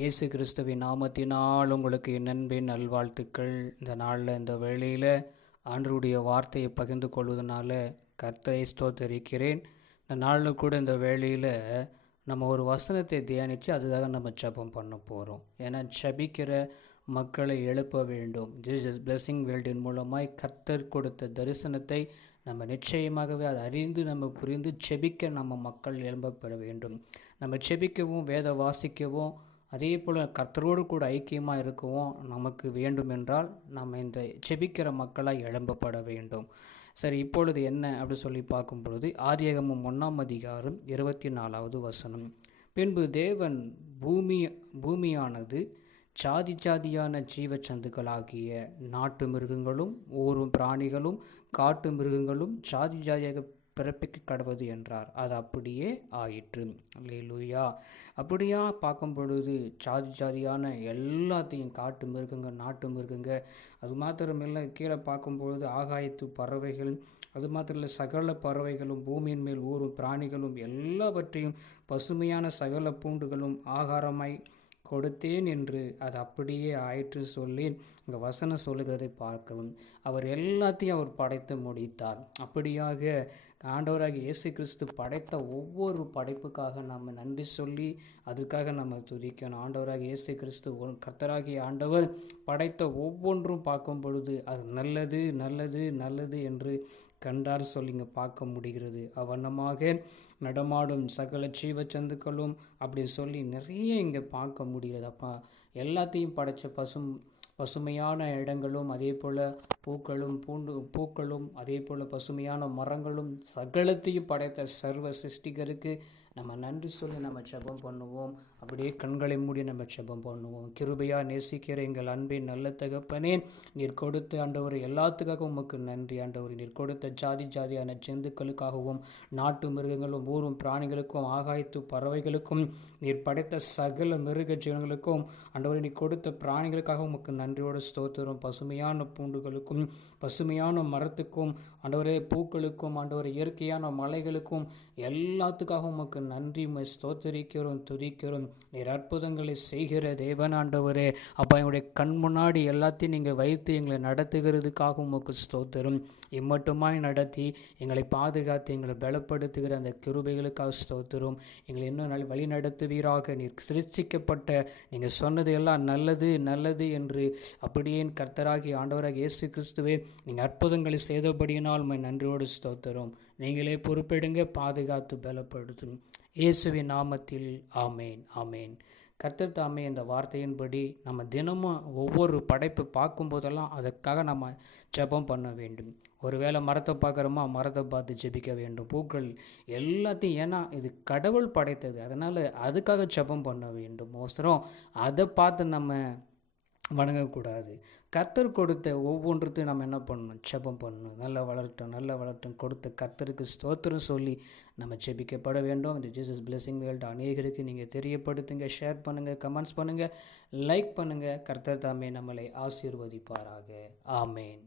இயேசு கிறிஸ்துவின் நாமத்தினால் உங்களுக்கு நண்பின் நல்வாழ்த்துக்கள். இந்த நாளில் இந்த வேளையில் ஆண்டருடைய வார்த்தையை பகிர்ந்து கொள்வதனால கர்த்தரை ஸ்தோத்தரிக்கிறேன். இந்த நாளில் கூட இந்த வேளையில் நம்ம ஒரு வசனத்தை தியானித்து அதுக்காக நம்ம ஜெபம் பண்ண போகிறோம் ஏன்னா ஜபிக்கிற மக்களை எழுப்ப வேண்டும். ஜீசஸ் பிளெஸிங் வேல்டின் மூலமாய் கர்த்தர் கொடுத்த தரிசனத்தை நம்ம நிச்சயமாகவே அதை அறிந்து நம்ம புரிந்து செபிக்க நம்ம மக்கள் எழும்பப்பட வேண்டும். நம்ம செபிக்கவும் வேத வாசிக்கவும் அதே போல் கர்த்தரோடு கூட ஐக்கியமாக இருக்கவும் நமக்கு வேண்டும் என்றால் நம்ம இந்த செபிக்கிற மக்களாக எழும்பப்பட வேண்டும். சரி இப்பொழுது என்ன அப்படி சொல்லி பார்க்கும் பொழுது ஆரியகமும் ஒன்றாம் அதிகாரம் இருபத்தி நாலாவது வசனம். பின்பு தேவன் பூமி பூமியானது சாதி சாதியான ஜீவச்சந்துக்களாகிய நாட்டு மிருகங்களும் ஊரும் பிராணிகளும் காட்டு மிருகங்களும் சாதி ஜாதியாக பிறப்பிக்க கடவுது என்றார். அது அப்படியே ஆயிற்று. லேலுயா அப்படியா? பார்க்கும் பொழுது சாதி சாதியான எல்லாத்தையும் காட்டு மிருகங்க நாட்டு மிருகங்க அது மாத்திரமில்லை கீழே பார்க்கும்பொழுது ஆகாயத்து பறவைகள் அது மாத்திரம் இல்லை சகல பறவைகளும் பூமியின் மேல் ஊறும் பிராணிகளும் எல்லாவற்றையும் பசுமையான சகல பூண்டுகளும் ஆகாரமாய் கொடுத்தேன் என்று அது அப்படியே ஆயிற்று சொல்லி இந்த வசனம் சொல்லுகிறதை பார்க்கவும். அவர் எல்லாத்தையும் அவர் படைத்து முடித்தார். அப்படியாக ஆண்டவராக இயேசு கிறிஸ்து படைத்த ஒவ்வொரு படைப்புக்காக நம்ம நன்றி சொல்லி அதுக்காக நம்ம துதிக்கணும். ஆண்டவராக இயேசு கிறிஸ்து கர்த்தராகிய ஆண்டவர் படைத்த ஒவ்வொன்றும் பார்க்கும் பொழுது அது நல்லது நல்லது நல்லது என்று கண்டார் சொல்லி இங்கே பார்க்க முடிகிறது. அவண்ணமாக நடமாடும் சகல ஜீவச்சந்துக்களும் அப்படி சொல்லி நிறைய இங்கே பார்க்க முடிகிறது. அப்போ எல்லாத்தையும் படைத்த பசும் பசுமையான இடங்களும் அதே போல் பூக்களும் பூண்டு பூக்களும் அதே போல் பசுமையான மரங்களும் சகலத்தையும் படைத்த சர்வ சிருஷ்டிகருக்கு நம்ம நன்றி சொல்லி நம்ம ஜபம் பண்ணுவோம். அப்படியே கண்களை மூடி நம்ம ஜபம் பண்ணுவோம். கிருபையாக நேசிக்கிற எங்கள் அன்பின் நல்ல தகப்பனே நீர் கொடுத்த ஆண்டவர் எல்லாத்துக்காகவும் உமக்கு நன்றி ஆண்டவர். நீர் கொடுத்த ஜாதி ஜாதியான ஜந்துக்களுக்காகவும் நாட்டு மிருகங்களும் ஊரும் பிராணிகளுக்கும் ஆகாயத்து பறவைகளுக்கும் நீர் படைத்த சகல மிருக ஜீவன்களுக்கும் ஆண்டவர் நீ கொடுத்த பிராணிகளுக்காக உமக்கு நன்றியோடு ஸ்தோத்திரம். பசுமையான பூண்டுகளுக்கும் பசுமையான மரத்துக்கும் ஆண்டவரே பூக்களுக்கும் ஆண்டவர் இயற்கையான மலைகளுக்கும் எல்லாத்துக்காகவும் உமக்கு நன்றி ஸ்தோத்தரிக்கிறோம் துதிக்கிறோம். நீர் அற்புதங்களை செய்கிற தேவன் ஆண்டவரே. அப்போ எங்களுடைய கண் முன்னாடி எல்லாத்தையும் நீங்கள் வைத்து எங்களை நடத்துகிறதுக்காக உமக்கு ஸ்தோத்திரம். இம்மட்டுமாய் நடத்தி எங்களை பாதுகாத்து எங்களை பலப்படுத்துகிற அந்த கிருபைகளுக்காக ஸ்தோத்திரம். எங்களை இன்னும் நல்ல வழி நடத்துவீராக நீர் சிருஷ்டிக்கப்பட்ட நீங்கள் சொன்னது எல்லாம் நல்லது நல்லது என்று அப்படியே கர்த்தராகி ஆண்டவராக இயேசு கிறிஸ்துவே நீங்கள் அற்புதங்களை செய்தபடியினால் உண்மை நன்றியோடு ஸ்தோத்தரும். நீங்களே பொறுப்பெடுங்க பாதுகாத்து பலப்படுத்தும். இயேசுவின் நாமத்தில் ஆமேன் ஆமேன். கத்தர் தாமே இந்த வார்த்தையின்படி நம்ம தினமும் ஒவ்வொரு படைப்பு பார்க்கும்போதெல்லாம் அதற்காக நம்ம ஜெபம் பண்ண வேண்டும். ஒருவேளை மரத்தை பார்க்குறோமா மரத்தை பார்த்து ஜெபிக்க வேண்டும். பூக்கள் எல்லாத்தையும் ஏன்னா இது கடவுள் படைத்தது. அதனால் அதுக்காக ஜெபம் பண்ண வேண்டும். அவசரம் அதை பார்த்து நம்ம வணங்கக்கூடாது. கத்தர் கொடுத்த ஒவ்வொன்றத்தையும் நம்ம என்ன பண்ணணும்? ஜெபம் பண்ணணும். நல்லா வளரட்டும் நல்லா வளரட்டும். கொடுத்த கத்தருக்கு ஸ்தோத்திரம் சொல்லி நம்ம ஜெபிக்கப்பட வேண்டும். இந்த ஜீசஸ் பிளெஸிங் வேல்ட் அநேகருக்கு நீங்கள் தெரியப்படுத்துங்க ஷேர் பண்ணுங்கள் கமெண்ட்ஸ் பண்ணுங்கள் லைக் பண்ணுங்கள் கர்த்தர் தாமே நம்மளை ஆசீர்வதிப்பாராக. ஆமேன்